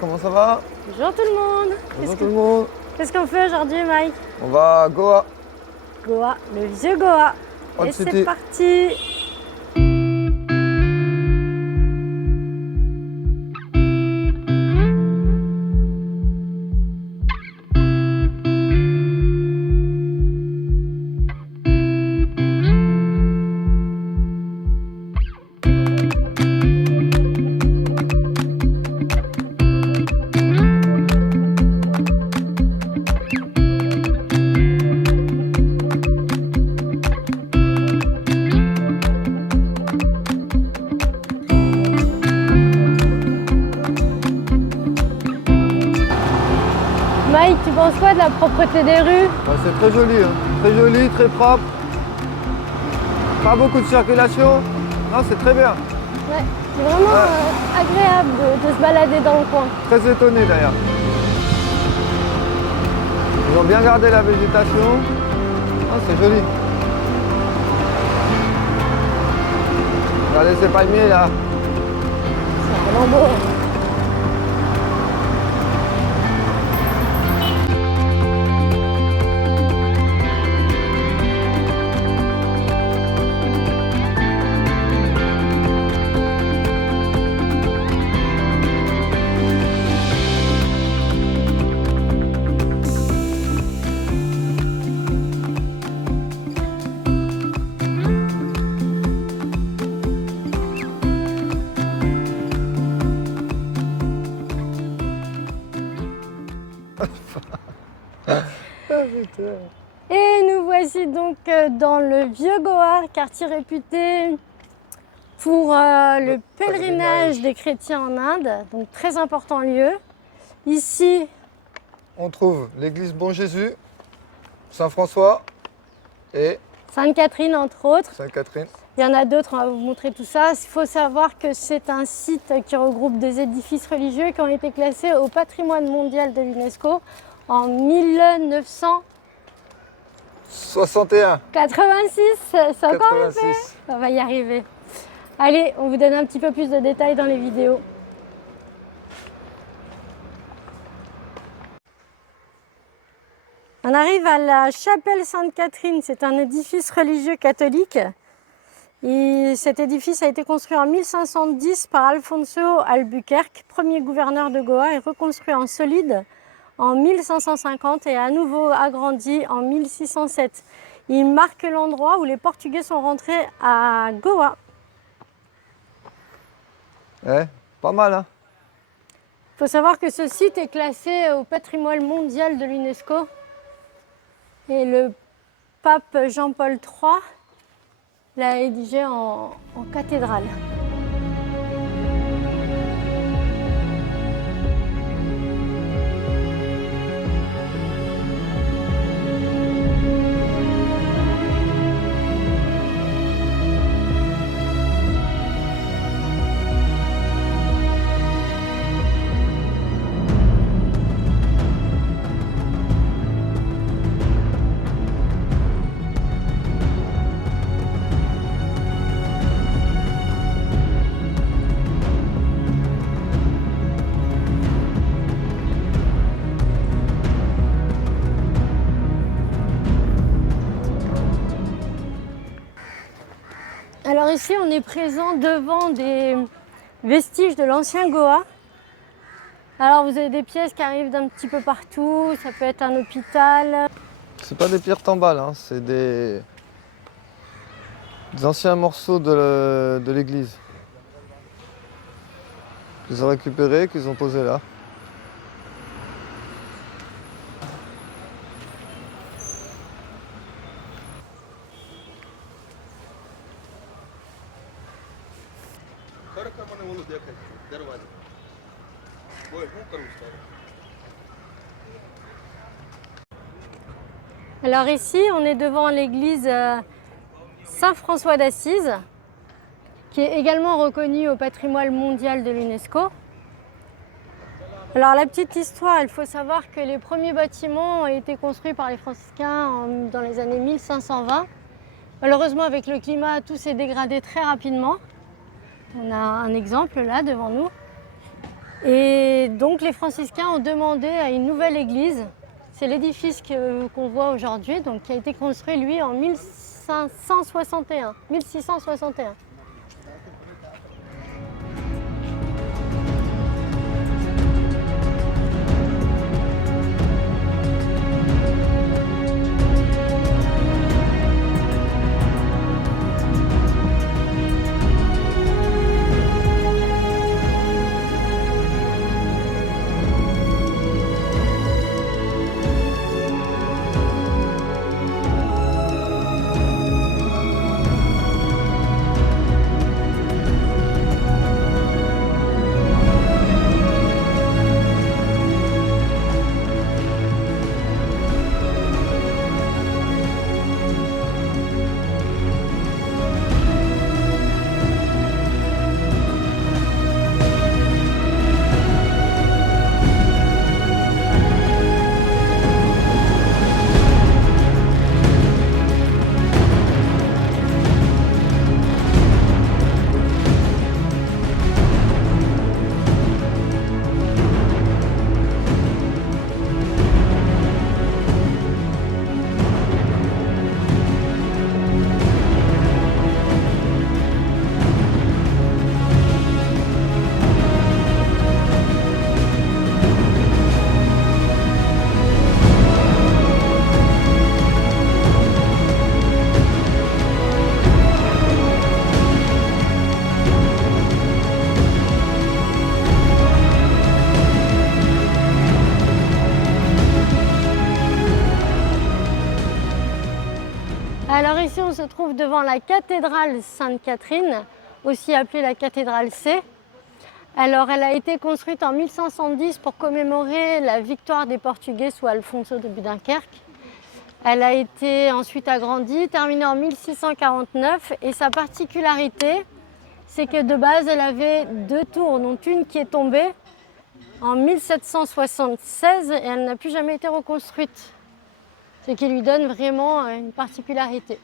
comment ça va? Bonjour tout le monde. Bonjour tout le monde. Qu'est-ce qu'on fait aujourd'hui, Mike? On va à Goa. Goa, le vieux Goa. Old Et City. c'est parti. Mike, tu penses quoi de la propreté des rues? Ouais, c'est très joli, hein. Très joli, très propre. Pas beaucoup de circulation. Non, c'est très bien. Ouais, c'est vraiment agréable de se balader dans le coin. Très étonné d'ailleurs. Ils ont bien gardé la végétation. Ah, c'est joli. Regardez ces palmiers là. C'est vraiment beau. Et nous voici donc dans le vieux Goa, quartier réputé pour le pèlerinage des chrétiens en Inde, donc très important lieu. Ici, On trouve l'église Bon Jésus, Saint-François et Sainte-Catherine entre autres. Sainte-Catherine. Il y en a d'autres, on va vous montrer tout ça. Il faut savoir que c'est un site qui regroupe des édifices religieux qui ont été classés au patrimoine mondial de l'UNESCO en 1986. 61. C'est encore un peu. 86. On va y arriver. Allez, on vous donne un petit peu plus de détails dans les vidéos. On arrive à la chapelle Sainte-Catherine. C'est un édifice religieux catholique. Et cet édifice a été construit en 1510 par Alfonso Albuquerque, premier gouverneur de Goa, et reconstruit en solide en 1550 et à nouveau agrandi en 1607. Il marque l'endroit où les Portugais sont rentrés à Goa. Ouais, pas mal hein. Il faut savoir que ce site est classé au patrimoine mondial de l'UNESCO. Et le pape Jean-Paul III l'a érigé en cathédrale. Alors ici, on est présent devant des vestiges de l'ancien Goa. Alors vous avez des pièces qui arrivent d'un petit peu partout, ça peut être un hôpital. C'est pas des pierres tombales, hein. C'est des anciens morceaux de l'église. Qu'ils ont récupérés, qu'ils ont posés là. Alors ici, on est devant l'église Saint-François d'Assise, qui est également reconnue au patrimoine mondial de l'UNESCO. Alors la petite histoire, il faut savoir que les premiers bâtiments ont été construits par les franciscains dans les années 1520. Malheureusement, avec le climat, tout s'est dégradé très rapidement. On a un exemple là devant nous. Et donc les franciscains ont demandé à une nouvelle église. C'est l'édifice qu'on voit aujourd'hui, donc qui a été construit lui en 1661. Alors ici, on se trouve devant la cathédrale Sainte-Catherine, aussi appelée la cathédrale C. Alors, elle a été construite en 1510 pour commémorer la victoire des Portugais sous Alfonso de Dunkerque. Elle a été ensuite agrandie, terminée en 1649. Et sa particularité, c'est que de base, elle avait deux tours, dont une qui est tombée en 1776 et elle n'a plus jamais été reconstruite. Ce qui lui donne vraiment une particularité.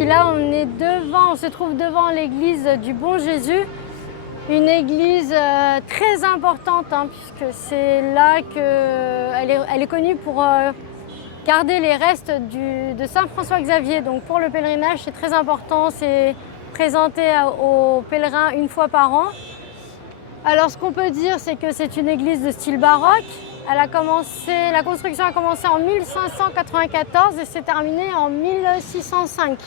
Là, on se trouve devant l'église du Bon Jésus, une église très importante, puisque c'est là qu'elle est connue pour garder les restes de Saint François Xavier. Donc pour le pèlerinage, c'est très important, c'est présenté aux pèlerins une fois par an. Alors ce qu'on peut dire, c'est que c'est une église de style baroque. La construction a commencé en 1594 et s'est terminée en 1605.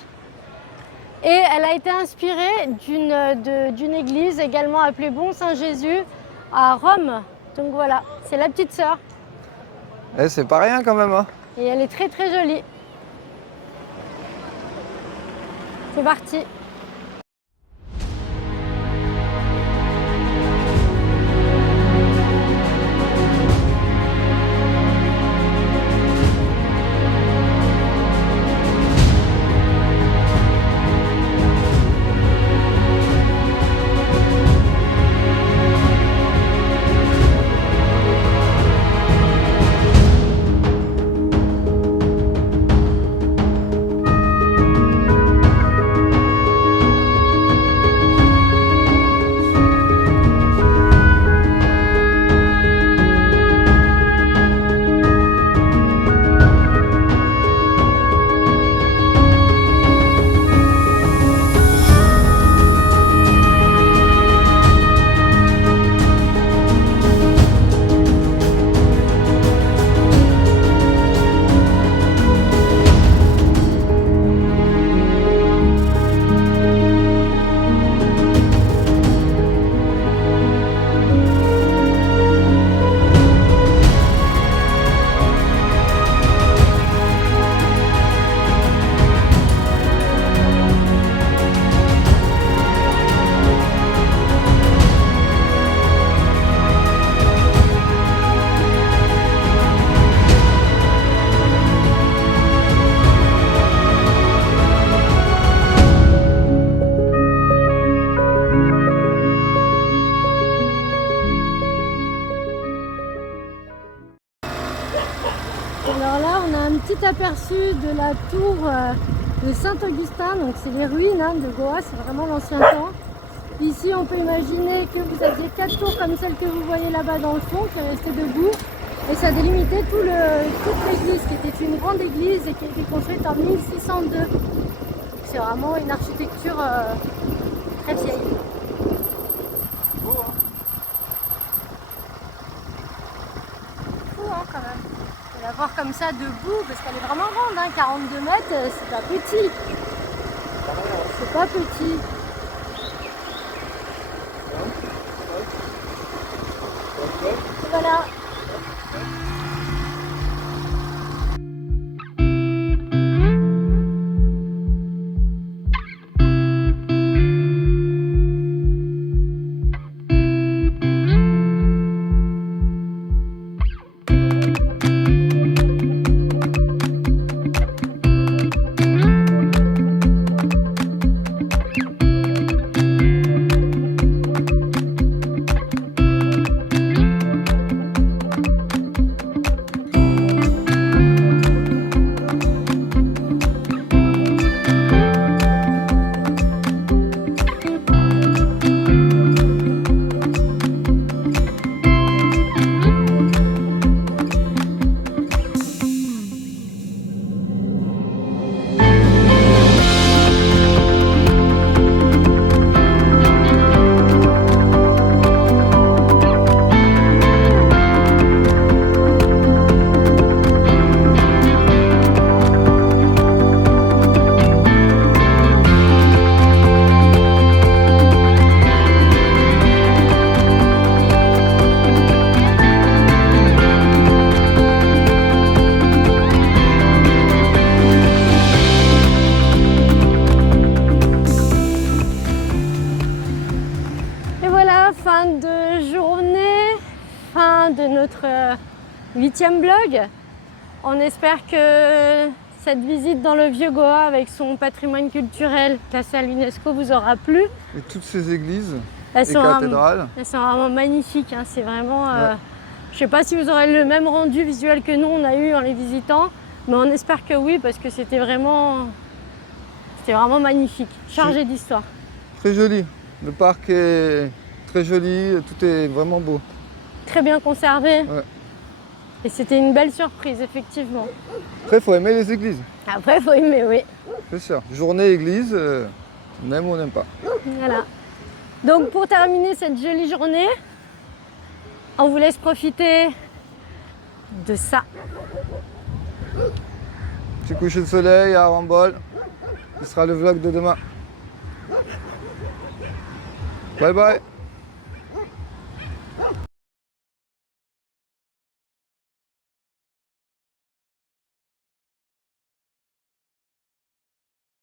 Et elle a été inspirée d'une église également appelée Bon Saint-Jésus à Rome. Donc voilà, c'est la petite sœur. Eh, c'est pas rien quand même, hein. Et elle est très très jolie. C'est parti. Alors là, on a un petit aperçu de la tour de Saint-Augustin, donc c'est les ruines de Goa, c'est vraiment l'ancien temps. Ici, on peut imaginer que vous aviez 4 tours comme celle que vous voyez là-bas dans le fond, qui est restée debout, et ça délimitait toute l'église, qui était une grande église et qui a été construite en 1602. C'est vraiment une architecture très vieille. Quand même. Et la voir comme ça debout, parce qu'elle est vraiment grande, hein, 42 mètres, c'est pas petit. C'est pas petit. Voilà. Fin de journée, fin de notre 8e vlog. On espère que cette visite dans le vieux Goa avec son patrimoine culturel classé à l'UNESCO vous aura plu. Et toutes ces églises elles et cathédrales. Elles sont vraiment magnifiques, hein. C'est vraiment... je ne sais pas si vous aurez le même rendu visuel que nous on a eu en les visitant, mais on espère que oui, parce que c'était vraiment magnifique, chargé d'histoire. Très joli. Le parc est très joli, tout est vraiment beau. Très bien conservé. Ouais. Et c'était une belle surprise, effectivement. Après, il faut aimer les églises. Après, il faut aimer, oui. C'est sûr. Journée église, on aime ou on n'aime pas. Voilà. Donc, pour terminer cette jolie journée, on vous laisse profiter de ça. Petit coucher de soleil à Rambol. Ce sera le vlog de demain. Bye bye.